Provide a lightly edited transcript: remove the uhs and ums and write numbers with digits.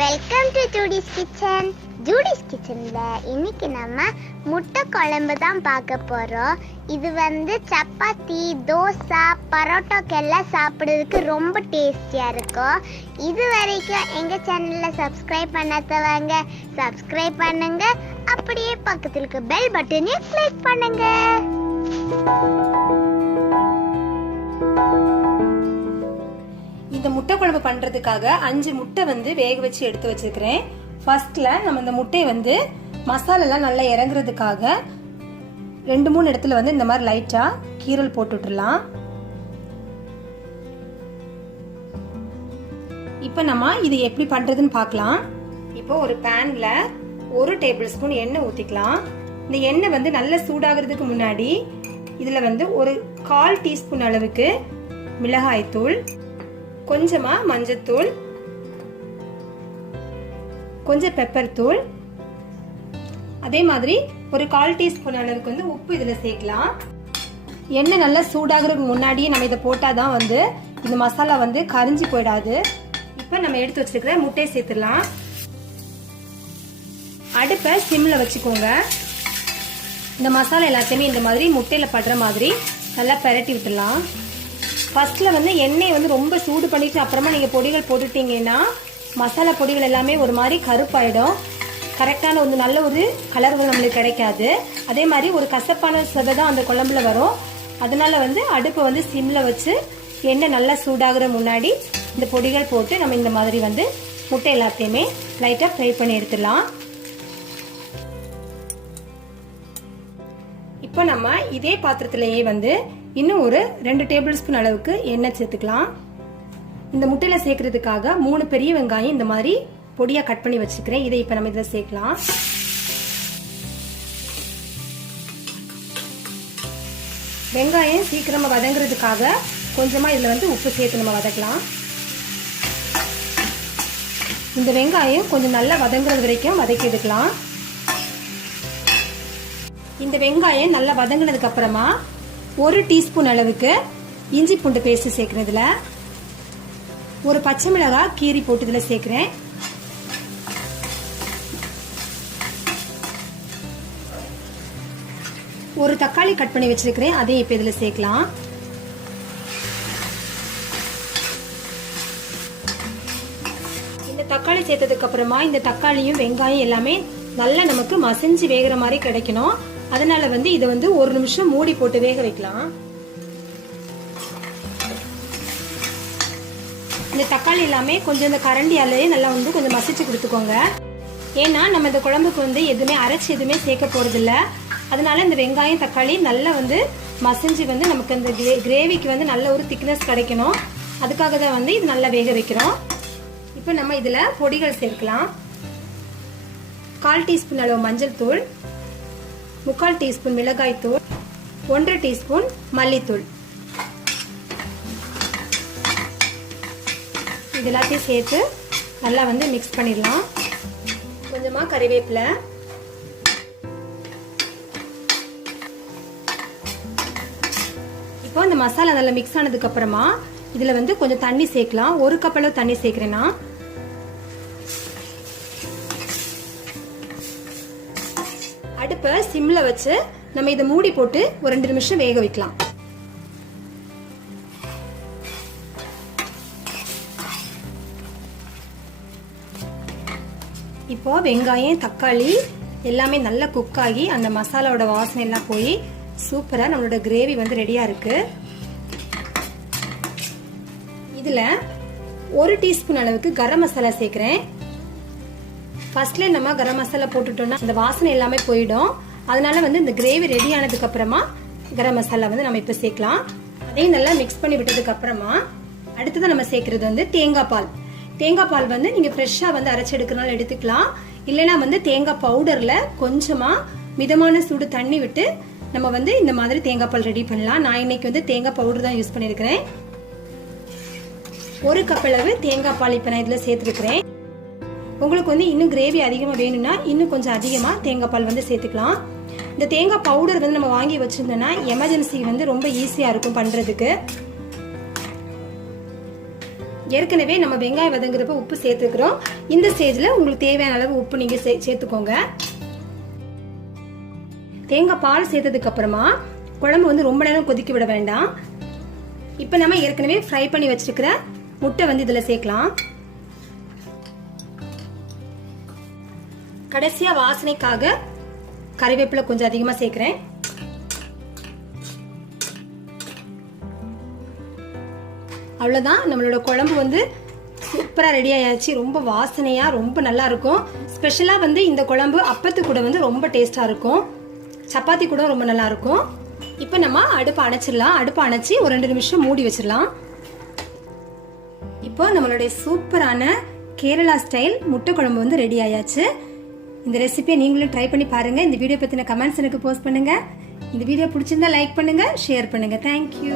Welcome to Judy's kitchen. Judy's கிச்சன்ல இன்னைக்கு நம்ம முட்டை குழம்பு தான் பார்க்க போறோம். இது சப்பாத்தி, தோசை, பரோட்டாக்கெல்லாம் சாப்பிடுறதுக்கு ரொம்ப டேஸ்டியா இருக்கும். இது வரைக்கும் எங்க சேனல்ல சப்ஸ்கிரைப் பண்ணாதவங்க சப்ஸ்கிரைப் பண்ணுங்க. அப்படியே பக்கத்துல இருக்க பெல் பட்டனையும் கிளிக் பண்ணுங்க. இந்த முட்டை குழம்பு பண்றதுக்காக 5 முட்டை வேக வச்சு எடுத்து வச்சிருக்கிறேன். ஃபர்ஸ்ட்ல நம்ம இந்த முட்டையை மசாலெல்லாம் நல்லா இறங்குறதுக்காக 2-3 இடத்துல இந்த மாதிரி லைட்டா கீரல் போட்டு விட்டுறலாம். இப்போ நம்ம இது எப்படி பண்றதுன்னு பார்க்கலாம். இப்போ ஒரு பேன்ல 1 டேபிள் ஸ்பூன் எண்ணெய் ஊத்திக்கலாம். இந்த எண்ணெய் நல்லா சூடாகிறதுக்கு முன்னாடி இதுல ஒரு 1/4 டீஸ்பூன் அளவுக்கு மிளகாய் தூள், கொஞ்சமா மஞ்சத்தூள், கொஞ்சம் பெப்பர் தூள், அதே மாதிரி ஒரு 1/4 டீஸ்பூன் அளவுக்கு உப்பு இதுல சேர்க்கலாம். எண்ணெய் நல்லா சூடாகிறதுக்கு முன்னாடியே நம்ம இதை போட்டாதான் இந்த மசாலா கரிஞ்சு போயிடாது. இப்ப நம்ம எடுத்து வச்சிருக்கிற முட்டையை சேர்த்துடலாம். அடுப்பை சிம்ல வச்சுக்கோங்க. இந்த மசாலா எல்லாத்தையுமே இந்த மாதிரி முட்டையில படுற மாதிரி நல்லா பெரட்டி விட்டுடலாம். ஃபர்ஸ்ட்ல எண்ணெய் ரொம்ப சூடு பண்ணிட்டு அப்புறமா நீங்க பொடிகள் போட்டுட்டீங்கன்னா மசாலா பொடிகள் எல்லாமே ஒரு மாதிரி கருப்பாயிடும். கரெக்டான நல்ல ஒரு கலர்கள் நம்மளுக்கு கிடைக்காது. அதே மாதிரி ஒரு கசப்பான சதை தான் அந்த குழம்புல வரும். அதனால அடுப்பை சிம்ல வச்சு எண்ணெய் நல்லா சூடாகிற முன்னாடி இந்த பொடிகள் போட்டு நம்ம இந்த மாதிரி முட்டை எல்லாத்தையுமே லைட்டா ஃப்ரை பண்ணி எடுத்துடலாம். இப்போ நம்ம இதே பாத்திரத்திலேயே இன்னும் ஒரு 2 டேபிள் ஸ்பூன் அளவுக்கு எண்ணெய் சேர்த்துக்கலாம். இந்த முட்டையில சேர்க்கறதுக்காக 3 பெரிய வெங்காயம் இந்த மாதிரி பொடியா கட் பண்ணி வச்சுக்கிறேன். இதை இப்ப நம்ம இதில் சேர்க்கலாம். வெங்காயம் சீக்கிரமா வதங்குறதுக்காக கொஞ்சமா இதுல உப்பு சேர்த்து நம்ம வதக்கலாம். இந்த வெங்காயம் கொஞ்சம் நல்லா வதங்குறது வரைக்கும் வதக்கி எடுக்கலாம். இந்த வெங்காயம் நல்லா வதங்கினதுக்கு அப்புறமா 1 டீஸ்பூன் அளவுக்கு இஞ்சி பூண்டு பேஸ்ட் சேர்க்கிறதுல, ஒரு பச்சை மிளகாய் கீரி போட்டு இதுல சேர்க்கிறேன். ஒரு தக்காளி கட் பண்ணி வச்சிருக்கிறேன், அதையும் இப்ப இதுல சேர்க்கலாம். இந்த தக்காளி சேர்த்ததுக்கு அப்புறமா இந்த தக்காளியும் வெங்காயம் எல்லாமே நல்லா நமக்கு மசிஞ்சு வேகிற மாதிரி கிடைக்கணும். அதனால இதை 1 நிமிஷம் மூடி போட்டு வேக வைக்கலாம். இந்த தக்காளி எல்லாமே கொஞ்சம் இந்த கரண்டியாலேயே நல்லா கொஞ்சம் மசிச்சு கொடுத்துக்கோங்க. ஏன்னா நம்ம இந்த குழம்புக்கு எதுவுமே அரைச்சி எதுவுமே சேர்க்க போறது இல்ல. அதனால இந்த வெங்காயம் தக்காளி நல்லா மசிஞ்சு நமக்கு அந்த கிரேவிக்கு நல்ல ஒரு திக்னஸ் கிடைக்கணும். அதுக்காக தான் இது நல்லா வேக வைக்கிறோம். இப்போ நம்ம இதுல பொடிகள் சேர்க்கலாம். 1/4 டீஸ்பூன் அளவு மஞ்சள் தூள், 3/4 டீஸ்பூன் மிளகாய் தூள், 1/2 டீஸ்பூன் மல்லித்தூள். இது எல்லாத்தையும் சேர்த்து நல்லா மிக்ஸ் பண்ணிடலாம். கொஞ்சமா கறிவேப்பிலை, இப்போ இந்த மசாலா நல்லா மிக்ஸ் ஆனதுக்கு அப்புறமா இதுல கொஞ்சம் தண்ணி சேர்க்கலாம். 1 கப் அளவு தண்ணி சேர்க்கிறேன்னா. அடுப்பை சிம்ல வச்சு நம்ம இதை மூடி போட்டு ஒரு 2 நிமிஷம் வேக வைக்கலாம். இப்போ வெங்காயம் தக்காளி எல்லாமே நல்லா குக் ஆகி அந்த மசாலாவோட வாசனை எல்லாம் போய் சூப்பரா நம்மளோட கிரேவி ரெடியா இருக்கு. இதுல 1 டீஸ்பூன் அளவுக்கு கரம் மசாலா சேர்க்கிறேன். ஃபர்ஸ்ட்ல நம்ம கரம் மசாலா போட்டுட்டோம்னா அந்த வாசனை எல்லாமே போயிடும். அதனால இந்த கிரேவி ரெடி ஆனதுக்கு அப்புறமா கரம் மசாலா நம்ம இப்ப சேர்க்கலாம். அதையும் நல்லா மிக்ஸ் பண்ணி விட்டதுக்கு அப்புறமா அடுத்தது நம்ம சேர்க்கிறது தேங்காய் பால். தேங்காய் பால் நீங்க ஃப்ரெஷ்ஷா அரைச்சு எடுக்கிறனால எடுத்துக்கலாம். இல்லைன்னா தேங்காய் பவுடர்ல கொஞ்சமா மிதமான சூடு தண்ணி விட்டு நம்ம இந்த மாதிரி தேங்காய் பால் ரெடி பண்ணலாம். நான் இன்னைக்கு தேங்காய் பவுடர் தான் யூஸ் பண்ணிருக்கிறேன். 1 கப் அளவு தேங்காய் பால் இப்ப நான் இதுல சேர்த்திருக்கிறேன். உங்களுக்கு இன்னும் கிரேவி அதிகமா வேணும்னா இன்னும் கொஞ்சம் அதிகமா தேங்காய் பால் சேர்த்துக்கலாம். இந்த தேங்காய் பவுடர் நம்ம வாங்கி வச்சிருந்தோம்னா எமர்ஜென்சி ரொம்ப ஈஸியா இருக்கும் பண்றதுக்கு. ஏற்கனவே நம்ம வெங்காயம் வதங்குறப்ப உப்பு சேர்த்துக்கிறோம். இந்த ஸ்டேஜ்ல உங்களுக்கு தேவையான அளவு உப்பு நீங்க சேர்த்துக்கோங்க. தேங்காய் பால் சேர்த்ததுக்கு அப்புறமா குழம்பு வந்து ரொம்ப நேரம் கொதிக்க விட வேண்டாம். இப்ப நம்ம ஏற்கனவே ஃப்ரை பண்ணி வச்சிருக்கிற முட்டை வந்து இதுல சேர்க்கலாம். கடைசியா வாசனைக்காக கறிவேப்பிலை கொஞ்சம் அதிகமா சேர்க்கிறேன். அவ்வளவுதான், நம்மளோட குழம்பு வந்து சூப்பரா ரெடி ஆயாச்சு. ரொம்ப வாசனையா ரொம்ப நல்லா இருக்கும். ஸ்பெஷலா வந்து இந்த குழம்பு அப்பத்து கூட வந்து ரொம்ப டேஸ்டா இருக்கும். சப்பாத்தி கூட ரொம்ப நல்லா இருக்கும். இப்போ நம்ம அடுப்பு அணைச்சிடலாம். அடுப்பு அணைச்சி ஒரு 2 நிமிஷம் மூடி வச்சிடலாம். இப்போ நம்மளுடைய சூப்பரான கேரளா ஸ்டைல் முட்டை குழம்பு வந்து ரெடி ஆயாச்சு. இந்த ரெசிபியை நீங்களும் ட்ரை பண்ணி பாருங்க. இந்த வீடியோ பத்தின கமெண்ட்ஸ் எனக்கு போஸ்ட் பண்ணுங்க. இந்த வீடியோ பிடிச்சிருந்தா லைக் பண்ணுங்க, ஷேர் பண்ணுங்க. தேங்க்யூ.